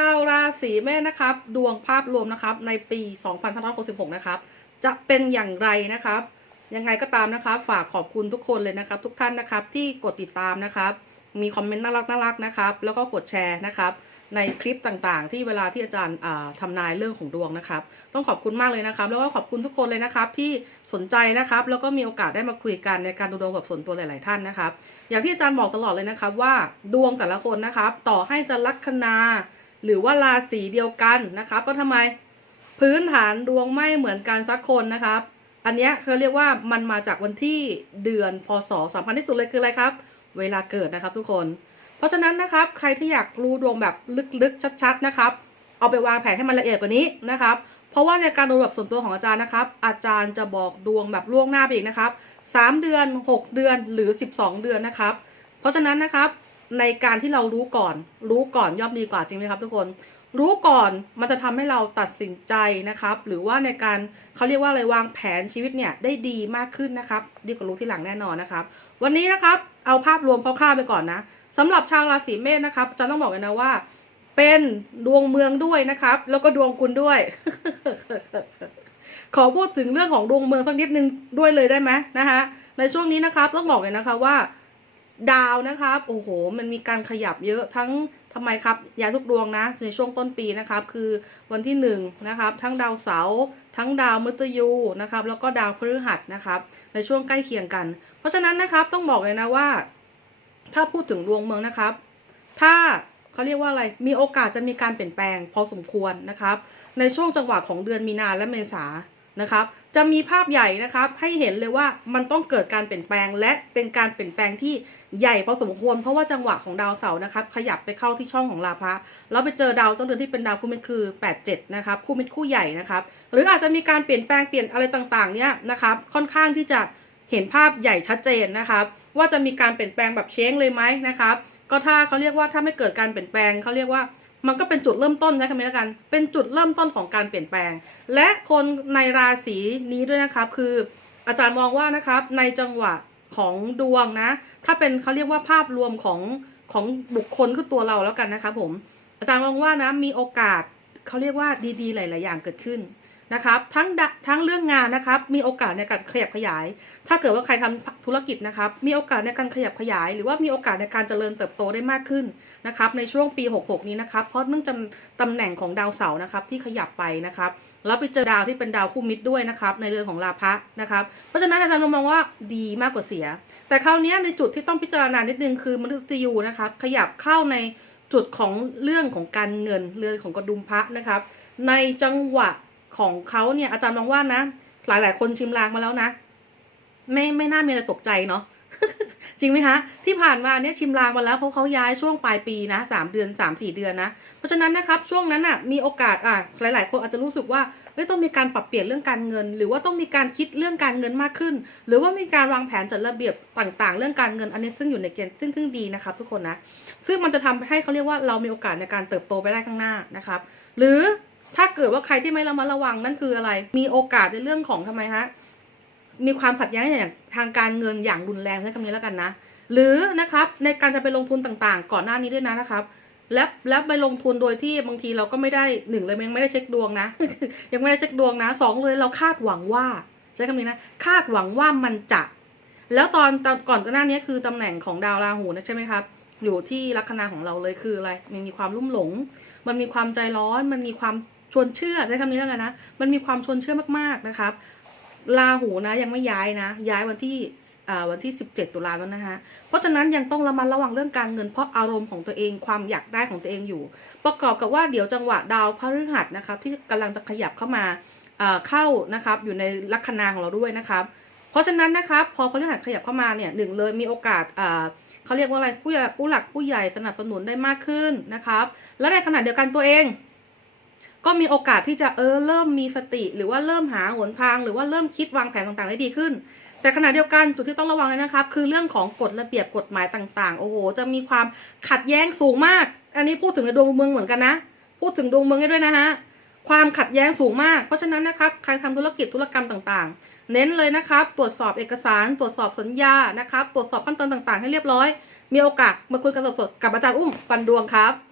าวราศีเมษนะครับ ดวงภาพรวมนะครับ ในปี 2566 นะครับ จะเป็นอย่างไรนะครับ ยังไงก็ตามนะครับ ฝากขอบคุณทุกคนเลยนะครับ ทุกท่านนะครับที่กดติดตามนะครับ มีคอมเมนต์น่ารักน่ารักนะครับ แล้วก็กดแชร์นะครับ ในคลิปต่างๆ ที่เวลาที่อาจารย์อ่าทำนายเรื่องของดวงนะครับ ต้องขอบคุณมากเลยนะครับ แล้วก็ขอบคุณทุกคนเลยนะครับ ที่สนใจนะครับ แล้วก็มีโอกาสได้มาคุยกันในการดูดวงกับส่วนตัวหลาย ๆ ท่านนะครับ อย่างที่อาจารย์บอกตลอดเลยนะครับว่าดวงแต่ละคนนะครับ ต่อให้จะลัคนา หรือว่าราศีเดียวกันนะครับ ก็ทำไมพื้นฐานดวงไม่เหมือนกันสักคนนะครับ อันนี้เขาเรียกว่ามันมาจากวันที่เดือนพศสำคัญที่สุดเลยคืออะไรครับ เวลาเกิดนะครับทุกคน เพราะฉะนั้นนะครับ ใครที่อยากรู้ดวงแบบลึกๆชัด ๆนะครับ เอาไปวางแผนให้มันละเอียดกว่านี้นะครับ เพราะว่าในการดูแบบส่วนตัวของอาจารย์นะครับ อาจารย์จะบอกดวงแบบล่วงหน้าไปอีกนะครับสามเดือนหกเดือนหรือสิบสองเดือนนะครับ เพราะฉะนั้นนะครับ ในการที่เรารู้ก่อน รู้ก่อนย่อมดีกว่าจริงไหมครับ ทุกคน รู้ก่อนมันจะทำให้เราตัดสินใจนะครับ หรือว่าในการเขาเรียกว่าอะไรวางแผนชีวิตเนี่ยได้ดีมากขึ้นนะครับดีกว่ารู้ที่หลังแน่นอนนะครับ วันนี้นะครับเอาภาพรวมคร่าวๆไปก่อนนะสำหรับชาวราศีเมษนะครับจารย์ต้องบอกเลยนะว่า เป็นดวงเมืองด้วยนะครับ แล้วก็ดวงคุณด้วยขอพูดถึงเรื่องของดวงเมืองสักนิดนึงด้วยเลยได้ไหมนะคะในช่วงนี้นะครับต้องบอกเลยนะคะว่า ดาวนะครับ โอ้โห มันมีการขยับเยอะทั้งทำไมครับยาทุกดวงนะในช่วงต้นปีนะครับ คือวันที่หนึ่งนะครับ ทั้งดาวเสาร์ทั้งดาวมฤตยูนะครับ แล้วก็ดาวพฤหัสนะครับ ในช่วงใกล้เคียงกัน เพราะฉะนั้นนะครับต้องบอกเลยนะว่า ถ้าพูดถึงดวงเมืองนะครับ ถ้าเขาเรียกว่าอะไร มีโอกาสจะมีการเปลี่ยนแปลงพอสมควรนะครับ ในช่วงจังหวะของเดือนมีนาและเมษา นะครับ จะมีภาพใหญ่นะครับ ให้เห็นเลยว่ามันต้องเกิดการเปลี่ยนแปลง และเป็นการเปลี่ยนแปลงที่ใหญ่พอสมควร เพราะว่าจังหวะของดาวเสาร์นะครับ ขยับไปเข้าที่ช่องของลาพะแล้วไปเจอดาวต้นเดือนที่เป็นดาวคู่มิตรคือ 87 นะครับ คู่มิตรคู่ใหญ่นะครับ หรืออาจจะมีการเปลี่ยนแปลงเปลี่ยนอะไรต่างๆ เนี้ยนะครับ ค่อนข้างที่จะเห็นภาพใหญ่ชัดเจนนะครับ ว่าจะมีการเปลี่ยนแปลงแบบเช้งเลยไหมนะครับ ก็ถ้าเขาเรียกว่าถ้าไม่เกิดการเปลี่ยนแปลงเขาเรียกว่า มันก็เป็นจุดเริ่มต้นใช้คำนี้แล้วกัน เป็นจุดเริ่มต้นของการเปลี่ยนแปลง และคนในราศีนี้ด้วยนะครับ คืออาจารย์มองว่านะครับในจังหวะของดวงนะ ถ้าเป็นเขาเรียกว่าภาพรวมของของบุคคลคือตัวเราแล้วกันนะครับผม อาจารย์มองว่านะมีโอกาสเขาเรียกว่าดีๆ หลาย ๆ อย่างเกิดขึ้น นะครับ ทั้งทั้งเรื่องงานนะครับ มีโอกาสในการขยับขยาย ถ้าเกิดว่าใครทำธุรกิจนะครับ มีโอกาสในการขยับขยาย หรือว่ามีโอกาสในการเจริญเติบโตได้มากขึ้นนะครับ ในช่วงปี 66 นี้นะครับ เพราะเนื่องจากตำแหน่งของดาวเสาร์นะครับ ที่ขยับไปนะครับแล้วไปเจอดาวที่เป็นดาวคู่มิตรด้วยนะครับ ในเรือนของลาภะนะครับ เพราะฉะนั้นอาจารย์มองว่าดีมากกว่าเสีย แต่คราวนี้ในจุดที่ต้องพิจารณานิดนึงคือมนุษย์ยูนะครับ ขยับเข้าในจุดของเรื่องของการเงินเรือนของกระดุมพระนะครับ ในจังหวะ ของเขาเนี่ยอาจารย์มองว่านะ หลาย ๆ คนชิมลางมาแล้วนะ ไม่ไม่น่ามีอะไรตกใจเนาะจริงไหมคะที่ผ่านมาเนี่ยชิมลางมาแล้วเพราะเขาย้ายช่วงปลายปีนะสามเดือนสามสี่เดือนนะ เพราะฉะนั้นนะครับช่วงนั้นอะมีโอกาสอะหลาย ๆ คนอาจจะรู้สึกว่าเอ้ยต้องมีการปรับเปลี่ยนเรื่องการเงิน หรือว่าต้องมีการคิดเรื่องการเงินมากขึ้น หรือว่ามีการวางแผนจัดระเบียบต่าง ๆ เรื่องการเงินอันนี้ซึ่งอยู่ในเกณฑ์ซึ่งซึ่งดีนะครับทุกคนนะซึ่งมันจะทำให้เขาเรียกว่าเรามีโอกาสในการเติบโตไปได้ข้างหน้านะครับ หรือ ถ้าเกิดว่าใครที่ไม่ระมัดระวังนั่นคืออะไร มีโอกาสในเรื่องของทำไมฮะ มีความขัดแย้งอย่างทางการเงินอย่างรุนแรงใช้คำนี้แล้วกันนะ หรือนะครับในการจะไปลงทุนต่างๆ ก่อนหน้านี้ด้วยนะนะครับ และและไปลงทุนโดยที่บางทีเราก็ไม่ได้หนึ่งเลยยังไม่ได้เช็คดวงนะ ยังไม่ได้เช็คดวงนะสองเลยเราคาดหวังว่าใช้คำนี้นะ คาดหวังว่ามันจะแล้วตอนตอนก่อนหน้านี้คือตำแหน่งของดาวราหูนะใช่ไหมครับอยู่ที่ลัคนาของเราเลยคืออะไร มันมีความลุ่มหลง มันมีความใจร้อน มันมีความ ชวนเชื่อใช้คำนี้แล้วกันนะ มันมีความชวนเชื่อมากๆนะครับราหูนะยังไม่ย้ายนะ ย้ายวันที่วันที่ 17 ตุลาแล้วนะฮะเพราะฉะนั้นยังต้องระมัดระวังเรื่องการเงินเพราะอารมณ์ของตัวเองความอยากได้ของตัวเองอยู่ ประกอบกับว่าเดี๋ยวจังหวะดาวพฤหัสนะครับ ที่กำลังจะขยับเข้ามาเข้านะครับ อยู่ในลัคนาของเราด้วยนะครับ เพราะฉะนั้นนะครับพอพฤหัสขยับเข้ามาเนี่ยหนึ่งเลยมีโอกาสเขาเรียกว่าอะไรผู้หลักผู้ใหญ่สนับสนุนได้มากขึ้นนะครับ และในขณะเดียวกันตัวเอง ก็มีโอกาสที่จะเออเริ่มมีสติ หรือว่าเริ่มหาหนทาง หรือว่าเริ่มคิดวางแผนต่างๆได้ดีขึ้น แต่ขณะเดียวกันจุดที่ต้องระวังเลยนะครับ คือเรื่องของกฎระเบียบกฎหมายต่างๆ โอ้โห จะมีความขัดแย้งสูงมาก อันนี้พูดถึงในดวงเมืองเหมือนกันนะ พูดถึงดวงเมืองด้ด้วยนะฮะความขัดแย้งสูงมาก เพราะฉะนั้นนะครับใครทำธุรกิจธุรกรรมต่างๆ เน้นเลยนะครับ ตรวจสอบเอกสาร ตรวจสอบสัญญานะครับ ตรวจสอบขั้นตอนต่างๆ ให้เรียบร้อย มีโอกาสมาคุยกันสดๆกับอาจารย์อุ้มฟันดวงครับ